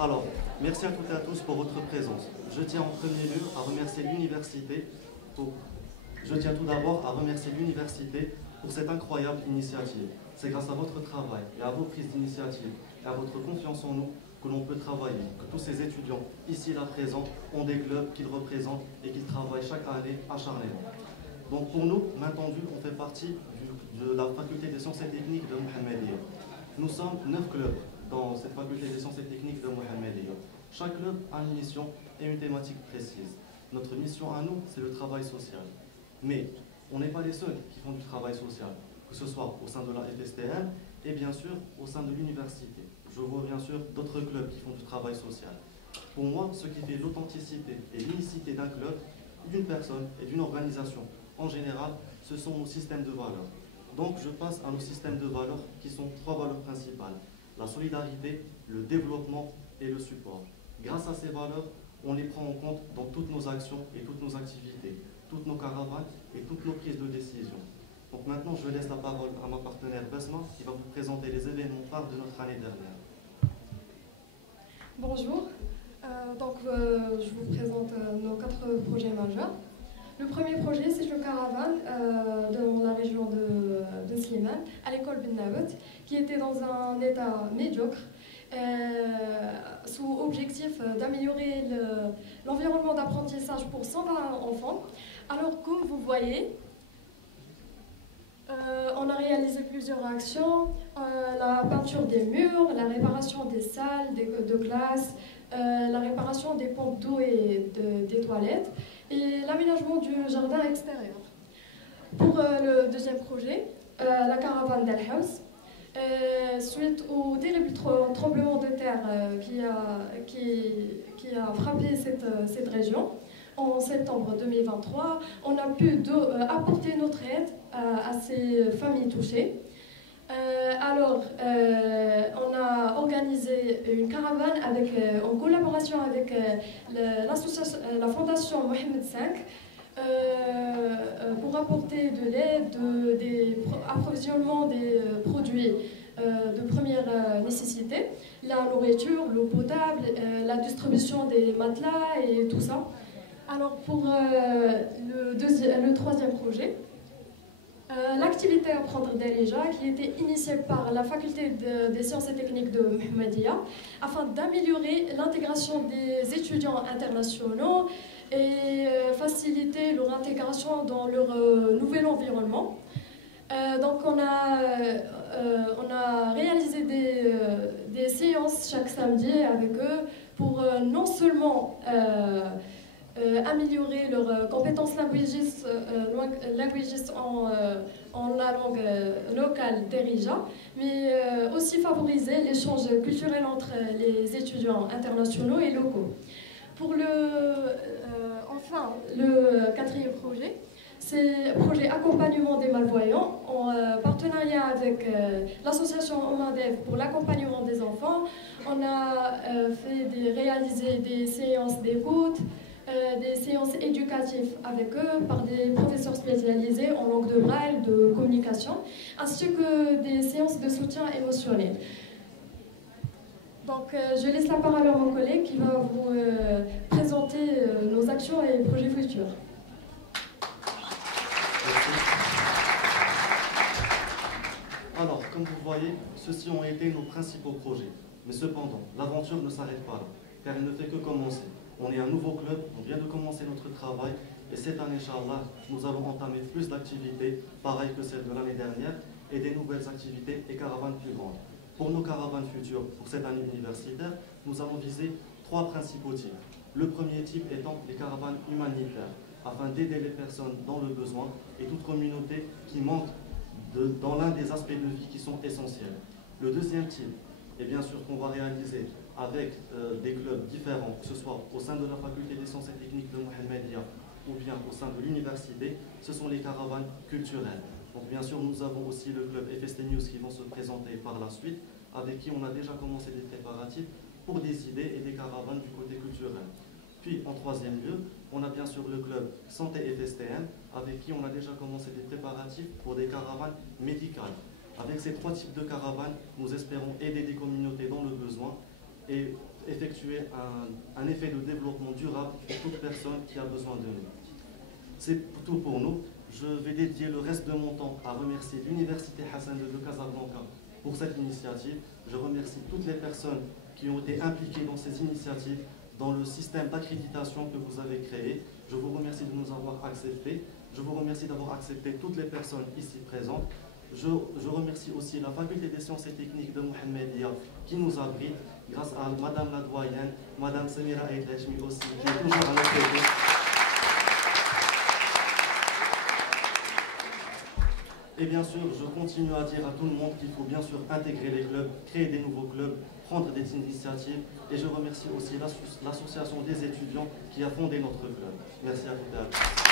Alors, merci à toutes et à tous pour votre présence. Je tiens en premier lieu à remercier l'université pour... Je tiens tout d'abord à remercier l'université pour cette incroyable initiative. C'est grâce à votre travail et à vos prises d'initiative et à votre confiance en nous que l'on peut travailler, que tous ces étudiants ici là présents ont des clubs qu'ils représentent et qu'ils travaillent chaque année acharnément. Donc pour nous, Maintendu, on fait partie de la faculté des sciences et techniques de Mohammedia. Nous sommes 9 clubs dans cette faculté des sciences et techniques de Mohammedia. Chaque club a une mission et une thématique précise. Notre mission à nous, c'est le travail social. Mais on n'est pas les seuls qui font du travail social, que ce soit au sein de la FSTM et bien sûr au sein de l'université. Je vois bien sûr d'autres clubs qui font du travail social. Pour moi, ce qui fait l'authenticité et l'unicité d'un club, d'une personne et d'une organisation en général, ce sont nos systèmes de valeurs. Donc je passe à nos systèmes de valeurs qui sont 3 valeurs principales: la solidarité, le développement et le support. Grâce à ces valeurs, on les prend en compte dans toutes nos actions et toutes nos activités, toutes nos caravanes et toutes nos prises de décision. Donc maintenant, je laisse la parole à ma partenaire Basma qui va vous présenter les événements phares de notre année dernière. Bonjour, je vous présente nos 4 projets majeurs. Le premier projet, c'est une caravane dans la région de Slimane, à l'école Ben Naout, qui était dans un état médiocre, sous objectif d'améliorer l'environnement d'apprentissage pour 120 enfants. Alors, comme vous voyez, on a réalisé plusieurs actions, la peinture des murs, la réparation des salles de classe, la réparation des pompes d'eau et des toilettes, et l'aménagement du jardin extérieur. Pour le deuxième projet, la caravane d'Al House, suite au terrible tremblement de terre qui a frappé cette région, en septembre 2023, on a pu apporter notre aide à ces familles touchées. On a organisé une caravane en collaboration avec la fondation Mohamed V pour apporter de l'aide, des approvisionnements des produits de première nécessité, la nourriture, l'eau potable, la distribution des matelas et tout ça. Alors pour le troisième projet, l'activité Apprendre Darija, qui était initiée par la faculté des sciences et techniques de Mohammedia, afin d'améliorer l'intégration des étudiants internationaux et faciliter leur intégration dans leur nouvel environnement. Donc on a réalisé des séances chaque samedi avec eux pour non seulement améliorer leurs compétences linguistes en la langue locale Darija, mais aussi favoriser l'échange culturel entre les étudiants internationaux et locaux. Pour enfin, le quatrième projet, c'est le projet accompagnement des malvoyants en partenariat avec l'association Omadev pour l'accompagnement des enfants. On a réalisé des séances d'écoute, des séances éducatives avec eux par des professeurs spécialisés en langue de braille, de communication, ainsi que des séances de soutien émotionnel. Donc, je laisse la parole à mon collègue qui va vous présenter nos actions et projets futurs. Alors, comme vous voyez, ceux-ci ont été nos principaux projets. Mais cependant, l'aventure ne s'arrête pas là, car elle ne fait que commencer. On est un nouveau club, on vient de commencer notre travail, et cette année, Inch'Allah, nous allons entamer plus d'activités, pareilles que celles de l'année dernière, et des nouvelles activités et caravanes plus grandes. Pour nos caravanes futures, pour cette année universitaire, nous allons viser 3 principaux types. Le premier type étant les caravanes humanitaires, afin d'aider les personnes dans le besoin et toute communauté qui manque dans l'un des aspects de vie qui sont essentiels. Le deuxième type, et bien sûr qu'on va réaliser avec des clubs différents, que ce soit au sein de la faculté des sciences et techniques de Mohammedia ou bien au sein de l'université, ce sont les caravanes culturelles. Donc bien sûr, nous avons aussi le club FST News qui vont se présenter par la suite, avec qui on a déjà commencé des préparatifs pour des idées et des caravanes du côté culturel. Puis en troisième lieu, on a bien sûr le club Santé FSTM, avec qui on a déjà commencé des préparatifs pour des caravanes médicales. Avec ces 3 types de caravanes, nous espérons aider des communautés dans le besoin et effectuer un effet de développement durable pour toute personne qui a besoin de nous. C'est tout pour nous. Je vais dédier le reste de mon temps à remercier l'Université Hassan II de Casablanca pour cette initiative. Je remercie toutes les personnes qui ont été impliquées dans ces initiatives, dans le système d'accréditation que vous avez créé. Je vous remercie de nous avoir acceptés. Je vous remercie d'avoir accepté toutes les personnes ici présentes. Je remercie aussi la Faculté des sciences et techniques de Mohammedia qui nous abrite, grâce à Madame la doyenne, Madame Samira Aïtlachmi aussi, qui est toujours à notre côté. Et bien sûr, je continue à dire à tout le monde qu'il faut bien sûr intégrer les clubs, créer des nouveaux clubs, prendre des initiatives. Et je remercie aussi l'association des étudiants qui a fondé notre club. Merci à toutes et à tous.